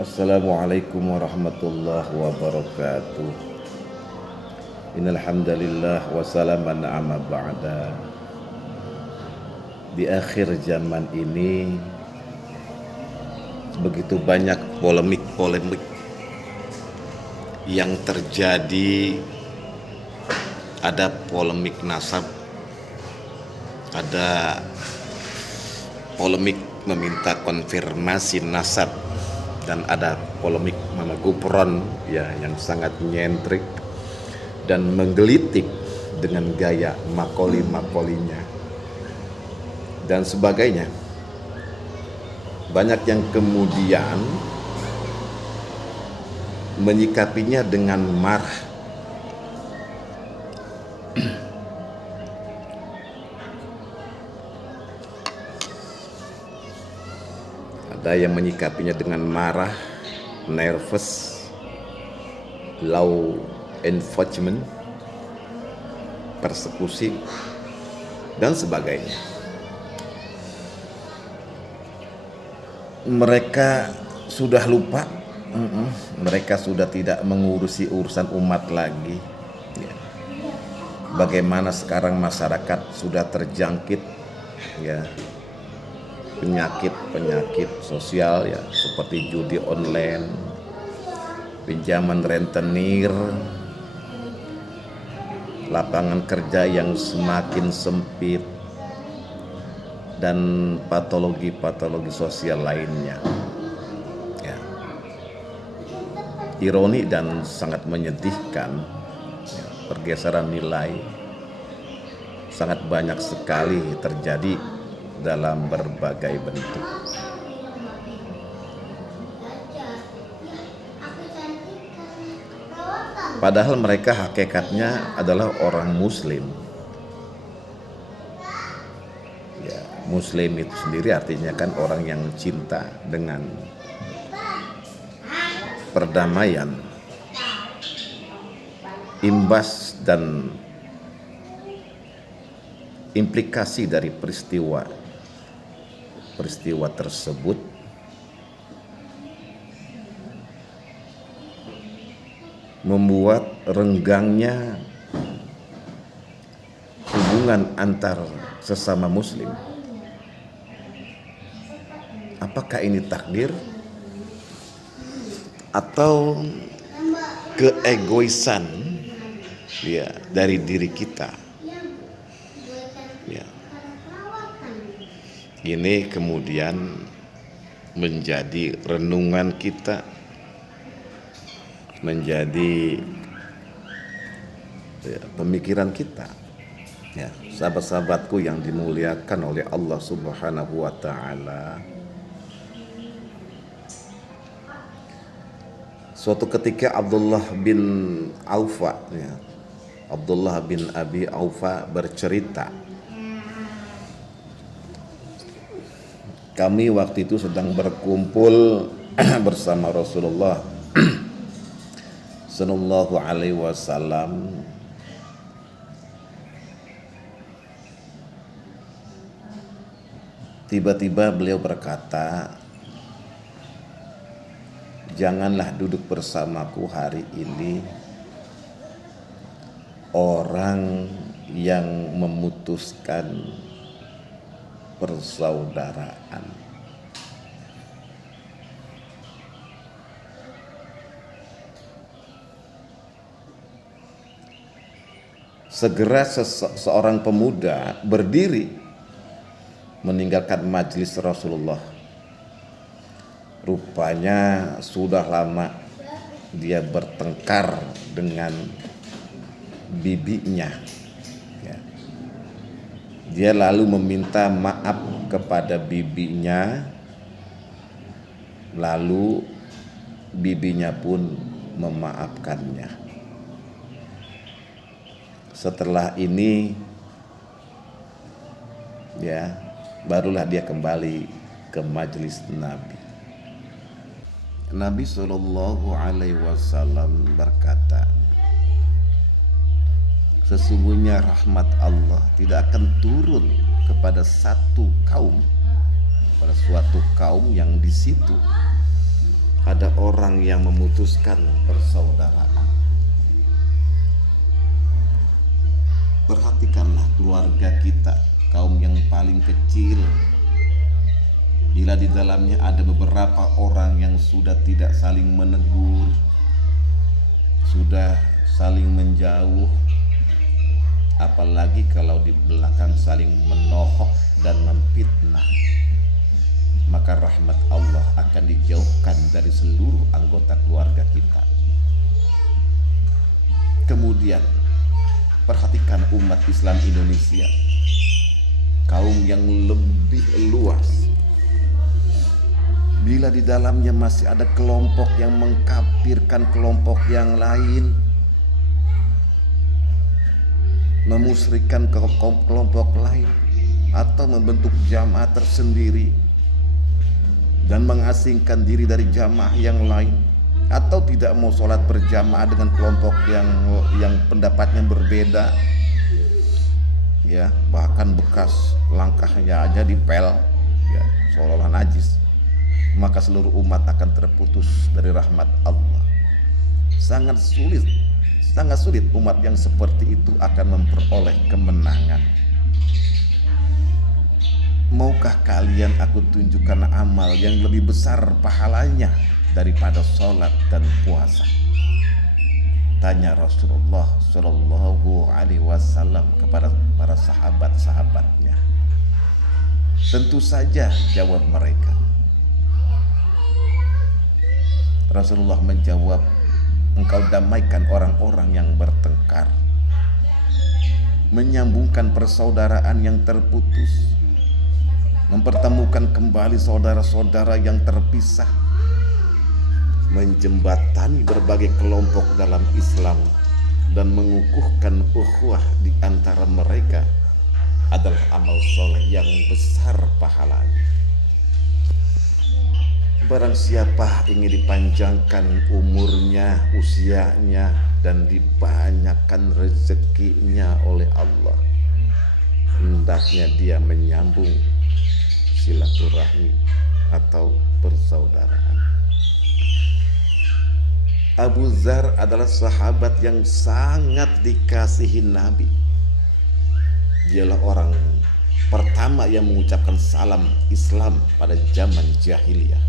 Assalamualaikum warahmatullahi wabarakatuh. Innal hamdalillah wa salaman amma ba'da. Di akhir zaman ini begitu banyak polemik yang terjadi. Ada polemik nasab, ada polemik meminta konfirmasi nasab, dan ada polemik Mama Gufron ya yang sangat nyentrik dan menggelitik dengan gaya makoli-makolinya dan sebagainya. Banyak yang kemudian menyikapinya dengan marah. Ada yang menyikapinya dengan marah, nervous, law enforcement, persekusi, dan sebagainya. Mereka sudah lupa, mereka sudah tidak mengurusi urusan umat lagi. Ya. Bagaimana sekarang masyarakat sudah terjangkit ya penyakit sosial ya, seperti judi online, pinjaman rentenir, lapangan kerja yang semakin sempit, dan patologi sosial lainnya ya. Ironi dan sangat menyedihkan ya, pergeseran nilai sangat banyak sekali terjadi dalam berbagai bentuk. Padahal mereka hakikatnya adalah orang muslim. Ya, muslim itu sendiri artinya kan orang yang cinta dengan perdamaian. Imbas dan implikasi dari peristiwa tersebut membuat renggangnya hubungan antar sesama muslim. Apakah ini takdir atau keegoisan ya dari diri kita? Ya. Ini kemudian menjadi renungan kita, menjadi ya, pemikiran kita. Ya, sahabat-sahabatku yang dimuliakan oleh Allah Subhanahu wa taala. Suatu ketika Abdullah bin Abi Aufa bercerita, kami waktu itu sedang berkumpul bersama Rasulullah Sallallahu Alaihi Wasallam. Tiba-tiba beliau berkata, janganlah duduk bersamaku hari ini orang yang memutuskan persaudaraan. Segera seorang pemuda berdiri meninggalkan majelis Rasulullah. Rupanya sudah lama dia bertengkar dengan bibinya. Dia lalu meminta maaf kepada bibinya, lalu bibinya pun memaafkannya. Setelah ini ya barulah dia kembali ke majelis Nabi. Nabi Shallallahu Alaihi Wasallam berkata, sesungguhnya rahmat Allah tidak akan turun kepada satu kaum, pada suatu kaum yang di situ ada orang yang memutuskan persaudaraan. Perhatikanlah keluarga kita, kaum yang paling kecil. Bila di dalamnya ada beberapa orang yang sudah tidak saling menegur, sudah saling menjauh, apalagi kalau di belakang saling menohok dan memfitnah, maka rahmat Allah akan dijauhkan dari seluruh anggota keluarga kita. Kemudian perhatikan umat Islam Indonesia, kaum yang lebih luas. Bila di dalamnya masih ada kelompok yang mengkafirkan kelompok yang lain, memusyrikan kelompok lain, atau membentuk jamaah tersendiri dan mengasingkan diri dari jamaah yang lain, atau tidak mau sholat berjamaah dengan kelompok yang pendapatnya berbeda, ya, bahkan bekas langkahnya aja dipel, ya, seolah-olah najis, maka seluruh umat akan terputus dari rahmat Allah. Sangat sulit umat yang seperti itu akan memperoleh kemenangan. Maukah kalian aku tunjukkan amal yang lebih besar pahalanya daripada sholat dan puasa? Tanya Rasulullah Shallallahu Alaihi Wasallam kepada para sahabat-sahabatnya. Tentu saja, jawab mereka. Rasulullah menjawab, engkau damaikan orang-orang yang bertengkar, menyambungkan persaudaraan yang terputus, mempertemukan kembali saudara-saudara yang terpisah, menjembatani berbagai kelompok dalam Islam, dan mengukuhkan ukhuwah di antara mereka adalah amal soleh yang besar pahalanya. Barang siapa ingin dipanjangkan umurnya, usianya, dan dibanyakkan rezekinya oleh Allah, hendaknya dia menyambung silaturahmi atau persaudaraan. Abu Dzar adalah sahabat yang sangat dikasihi Nabi. Dialah orang pertama yang mengucapkan salam Islam pada zaman jahiliyah.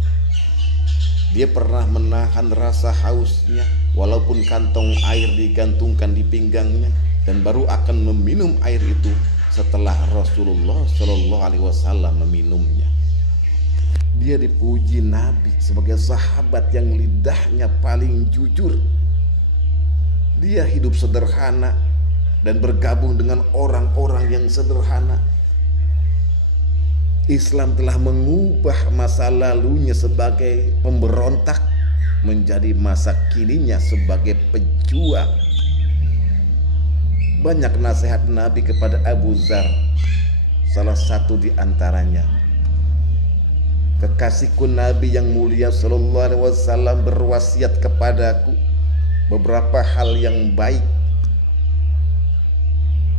Dia pernah menahan rasa hausnya walaupun kantong air digantungkan di pinggangnya, dan baru akan meminum air itu setelah Rasulullah Shallallahu Alaihi Wasallam meminumnya. Dia dipuji Nabi sebagai sahabat yang lidahnya paling jujur. Dia hidup sederhana dan bergabung dengan orang-orang yang sederhana. Islam telah mengubah masa lalunya sebagai pemberontak menjadi masa kininya sebagai pejuang. Banyak nasihat Nabi kepada Abu Dzar. Salah satu di antaranya, kekasihku Nabi yang mulia Sallallahu Alaihi Wasallam berwasiat kepadaku beberapa hal yang baik.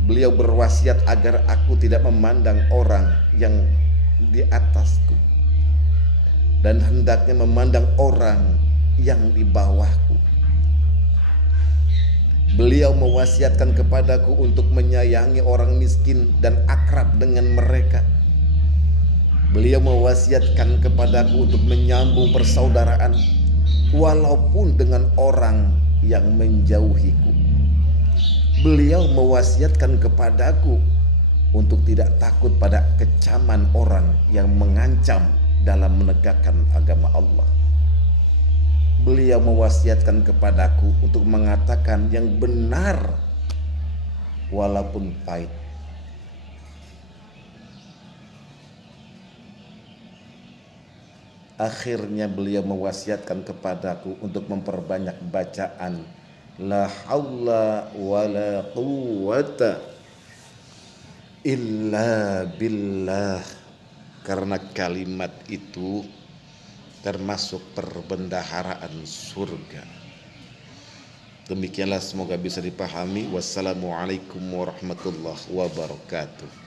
Beliau berwasiat agar aku tidak memandang orang yang di atasku dan hendaknya memandang orang yang di bawahku. Beliau mewasiatkan kepadaku untuk menyayangi orang miskin dan akrab dengan mereka. Beliau mewasiatkan kepadaku untuk menyambung persaudaraan walaupun dengan orang yang menjauhiku. Beliau mewasiatkan kepadaku untuk tidak takut pada kecaman orang yang mengancam dalam menegakkan agama Allah. Beliau mewasiatkan kepadaku untuk mengatakan yang benar walaupun pahit. Akhirnya beliau mewasiatkan kepadaku untuk memperbanyak bacaan la haula wala quwwata illa billah, karena kalimat itu termasuk perbendaharaan surga. Demikianlah, semoga bisa dipahami. Wassalamualaikum warahmatullahi wabarakatuh.